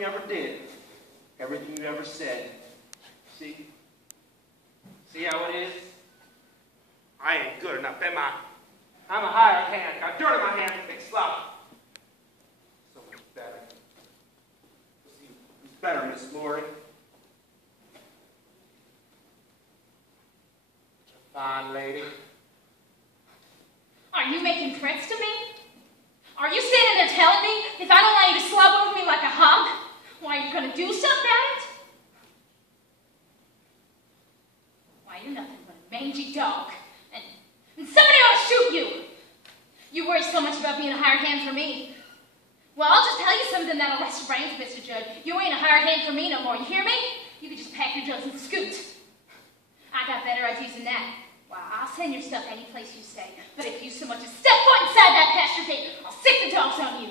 you ever did, everything you ever said. See? See how it is? I ain't good enough, am I? I'm a hired hand. Got dirt in my hands and big slop. So much better. See, who's better, Miss Lori? A fine lady. Are you making threats to me? Are you standing there telling me if I don't want you to slob over me like a hog, why you're going to do something about it? Why, you're nothing but a mangy dog, and somebody ought to shoot you. You worry so much about being a hired hand for me. Well, I'll just tell you something that'll rest your brains, Mr. Judge. You ain't a hired hand for me no more, you hear me? You can just pack your drugs and scoot. I got better ideas than that. Well, I'll send your stuff any place you say, but if you so much as step foot inside that pasture gate, I'll sick the dogs on you.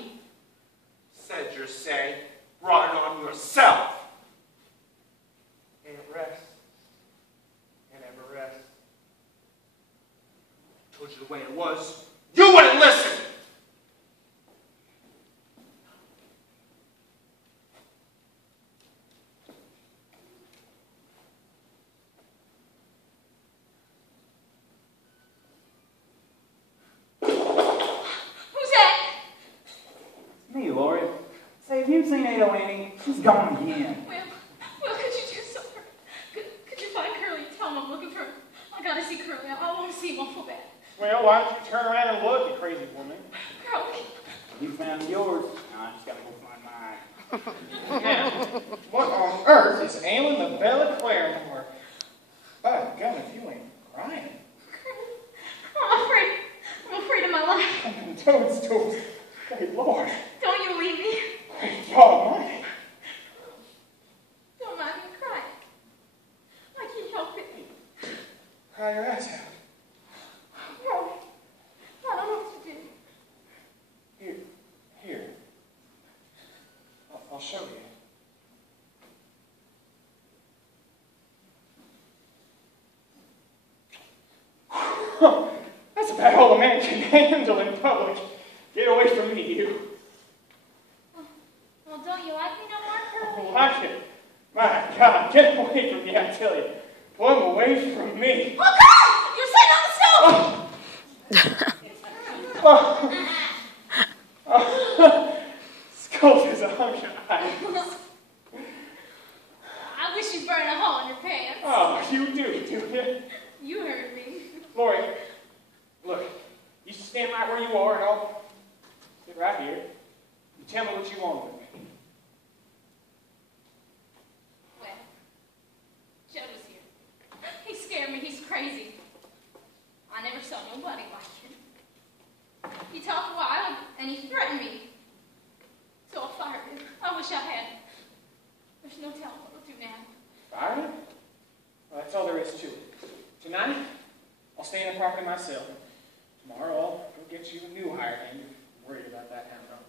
Said your say, brought it on yourself. Ain't rest, and ever rest. Told you the way it was. You wouldn't listen. Me, Lori. Say, have you seen 808? She's gone again. Well, could you do something? Could you find Curly and tell him I'm looking for him? I gotta see Curly. I want to see him awful bad. Well, why don't you turn around and look, you crazy woman? Curly. You found yours. Now I just gotta go find mine. Now, what on earth is ailing the Bella Claremore? By God, if you ain't crying. Curly, I'm afraid of my life. And toadstools. Great Lord. Don't you leave me. Great God Almighty. Don't mind me crying. I can't help it. Cry your ass out. Curly, I don't know what to do. Here. I'll show you. That's about all a man can handle in public. Get away from me, you. Well, don't you like me no more, Curly? Oh, like it? My God, get away from me, I tell you. Pull him away from me. Oh, God! You're sitting on the stove! Cold as a hunk of ice. I wish you'd burn a hole in your pants. Oh, you do you? You heard me. Lori, look, you stand right where you are and I'll sit right here. You tell me what you want with me. Well, Joe was here. He scared me. He's crazy. I never saw nobody like him. He talked wild and he threatened me. So I fired him. I wish I had. There's no telling what we'll do now. Fire him? Well, that's all there is to it. Tonight, I'll stay in the property myself. Tomorrow, I'll go get you a new hired hand. You're worried about that hound dog.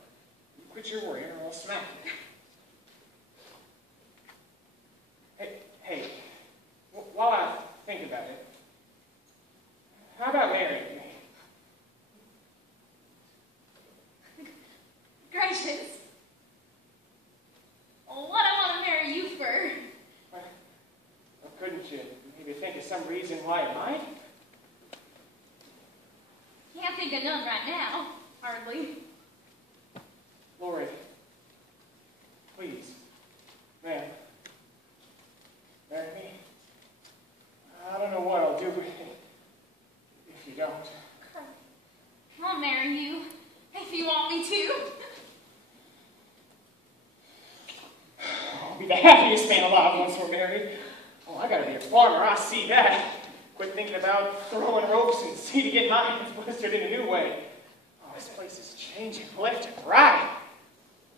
You quit your worrying or I'll smack you. Hey, while I think about it, how about marrying me? Gracious. Well, what I want to marry you for? Well, couldn't you maybe think of some reason why it might? Can't think of none right now. Hardly. Lori, please, ma'am, marry me. I don't know what I'll do if you don't. I'll marry you if you want me to. I'll be the happiest man alive once we're married. Oh, I gotta be a farmer, I see that. Quit thinking about throwing ropes and see to get my hands blistered in a new way. Oh, this place is changing left and right.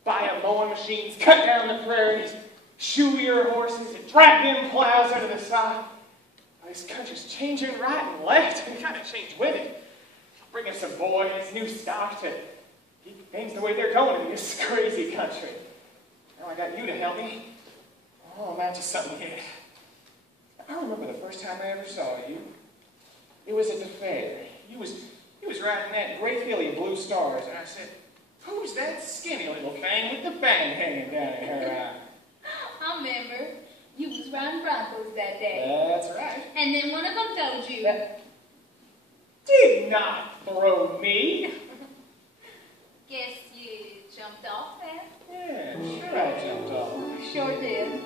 Buy up mowing machines, cut down the prairies, shoe your horses, and drag them plows out of the side. Oh, this country's changing right and left, and you gotta change with it. Bring us some boys, new stock to keep things the way they're going in this crazy country. Now I got you to help me. Oh, I'm out to something here. I remember the first time I ever saw you. It was at the fair. You was riding that great filly of blue stars, and I said, "Who's that skinny little thing with the fang hanging down in her eye?" and then one of them throwed you. Did not throw me. Guess you jumped off then? Yeah, sure I jumped off. Sure did.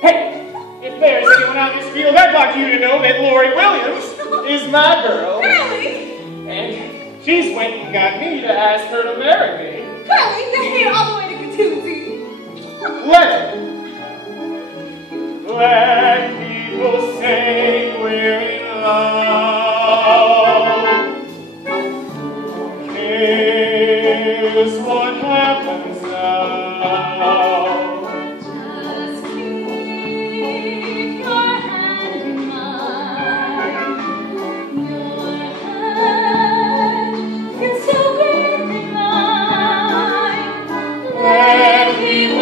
Hey, if there's anyone out in this field, I'd like you to know that Lori Williams is my girl. Really? And she's went and got me to ask her to marry me. Really? They're here all the way to Catoozy. Let people say we're in love. Here's what happens now. Just keep your hand in mine. Your hand can so greatly mine. Let people